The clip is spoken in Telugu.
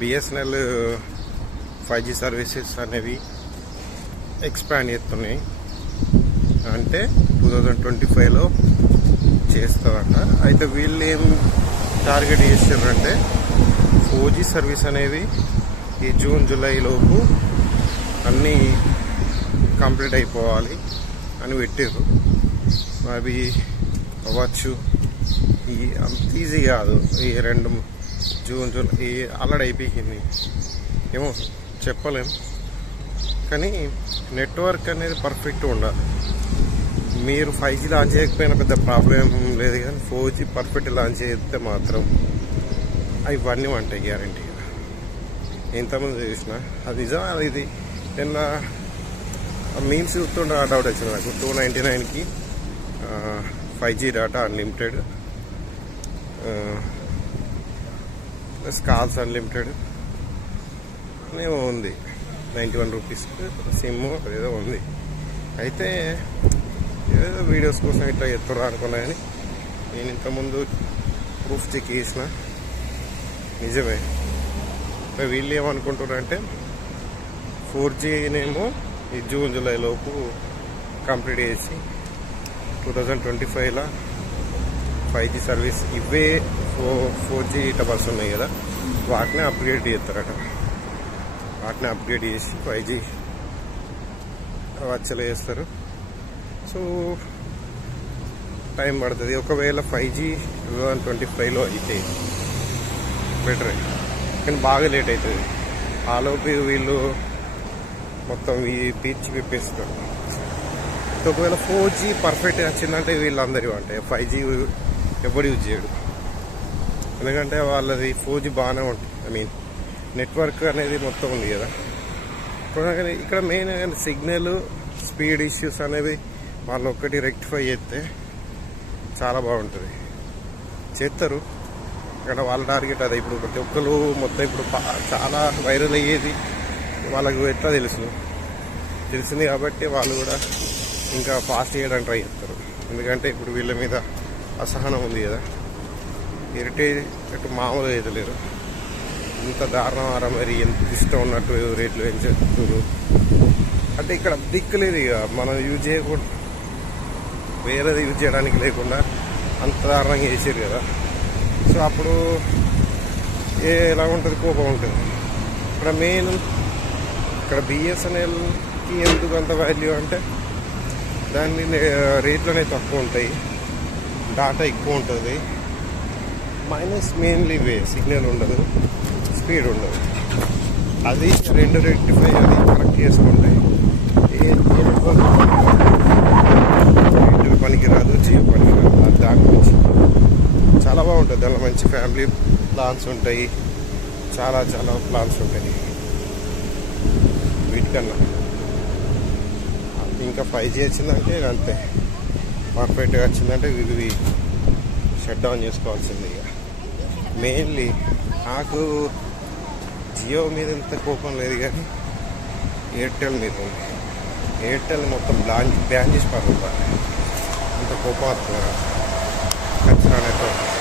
బిఎస్ఎన్ఎల్ ఫైవ్ జీ సర్వీసెస్ అనేవి ఎక్స్పాండ్ చేస్తున్నాయి. అంటే టూ థౌజండ్ ట్వంటీ ఫైవ్లో చేస్తారంట. అయితే వీళ్ళు ఏం టార్గెట్ చేస్తారంటే ఫోర్ జీ సర్వీస్ అనేవి ఈ జూన్ జూలైలోపు అన్నీ కంప్లీట్ అయిపోవాలి అని పెట్టారు అవి అవ్వచ్చు. ఈ అంత ఈజీ కాదు. ఈ రెండు జూన్ జూన్ ఈ ఆల్రెడీ అయిపోయింది. ఏమో చెప్పలేం. కానీ నెట్వర్క్ అనేది పర్ఫెక్ట్ ఉండాలి. మీరు ఫైవ్ జీ లాంచ్ చేయకపోయినా పెద్ద ప్రాబ్లం లేదు కానీ ఫోర్ జీ పర్ఫెక్ట్ లాంచ్ చేస్తే మాత్రం అవి ఇవన్నీ ఉంటాయి గ్యారంటీగా ఎంతమంది చూసిన అది నిజం అది ఇది? నిన్న మీమ్స్ చూస్తుండే డౌట్ వచ్చింది నాకు. టూ నైంటీ నైన్కి five G data unlimited plus calls unlimited. ఏమో ఉంది. Ninety one rupees. సిమ్ ఏదో ఉంది. అయితే ఏదో వీడియోస్ కోసం ఇట్లా ఎత్తురా అనుకున్నా కానీ నేను ఇంతకుముందు ప్రూఫ్ చెక్ చేసిన. నిజమే. వీళ్ళు ఏమనుకుంటున్నారంటే ఫోర్ జీనేమో ఈ జూన్ జూలై లోపు కంప్లీట్ చేసి టూ థౌజండ్ ట్వంటీ ఫైవ్లో ఫైవ్ జీ సర్వీస్ ఇవే ఫోర్ ఫోర్ జీ టవర్స్ ఉన్నాయి కదా. వాటిని అప్గ్రేడ్ చేస్తారట. వాటిని అప్గ్రేడ్ చేసి ఫైవ్ జీ వచ్చలు వేస్తారు సో టైం పడుతుంది. ఒకవేళ five G two thousand twenty ఫైవ్లో అయితే బెటర్ కానీ బాగా లేట్ అవుతుంది. ఆలోపు వీళ్ళు మొత్తం ఈ పీచి పిప్పిస్తారు ఒకవేళ ఫోర్ జీ పర్ఫెక్ట్గా వచ్చిందంటే వీళ్ళందరూ అంటే ఫైవ్ జీ ఎవడు యూజ్ చేయడు. ఎందుకంటే వాళ్ళది ఫోర్ జీ బాగానే ఉంటుంది. ఐ మీన్ నెట్వర్క్ అనేది మొత్తం ఉంది కదా. కానీ ఇక్కడ మెయిన్ సిగ్నల్ స్పీడ్ ఇష్యూస్ అనేవి వాళ్ళు ఒక్కటి రెక్టిఫై చేస్తే చాలా బాగుంటుంది. చేస్తారు. ఇక్కడ వాళ్ళ టార్గెట్ అదే. ఇప్పుడు ప్రతి ఒక్కరు మొత్తం ఇప్పుడు చాలా వైరల్ అయ్యేది వాళ్ళకు ఎట్లా తెలుసు? తెలిసింది కాబట్టి వాళ్ళు కూడా ఇంకా ఫాస్ట్ చేయడానికి ట్రై చేస్తారు. ఎందుకంటే ఇప్పుడు వీళ్ళ మీద అసహనం ఉంది కదా. ఇరిటేజ్ అటు మామూలుగా అయితే లేరు. ఇంత దారుణం మరి ఎంత ఇష్టం ఉన్నట్టు రేట్లు పెంచేస్తారు అంటే ఇక్కడ దిక్కులేదు ఇక. మనం యూజ్ చేయకుండా వేరేది యూజ్ చేయడానికి లేకుండా అంత దారుణంగా చేసారు కదా. సో అప్పుడు ఏ ఎలా ఉంటుంది? కోపం ఉంటుంది. ఇక్కడ మెయిన్ ఇక్కడ బిఎస్ఎన్ఎల్కి ఎందుకు అంత వాల్యూ అంటే దాని రేట్లు అనేవి తక్కువ ఉంటాయి. డాటా ఎక్కువ ఉంటుంది. మైనస్ మెయిన్లీ వే సిగ్నల్ ఉండదు స్పీడ్ ఉండదు. అది రెండు రెక్టిఫై అది కరెక్ట్ చేసుకుంటాయి ఏ ఏ పనికి రాదు జియో పనికి రాదు అది దాని గురించి చాలా బాగుంటుంది దానిలో మంచి ఫ్యామిలీ ప్లాన్స్ ఉంటాయి. చాలా చాలా ప్లాన్స్ ఉంటాయి. వీటికన్నా. ఇంకా ఫైవ్ జీ వచ్చిందంటే అంతే. పర్ఫెక్ట్గా వచ్చిందంటే ఇవి షట్ డౌన్ చేసుకోవాల్సింది ఇక. మెయిన్లీ నాకు జియో మీద ఇంత కోపం లేదు కానీ ఎయిర్టెల్ మీద ఉంది. ఎయిర్టెల్ మొత్తం బ్లాన్ బ్యాన్ చేసి పడుతుంది అంత కోపం వస్తుంది ఖచ్చితంగా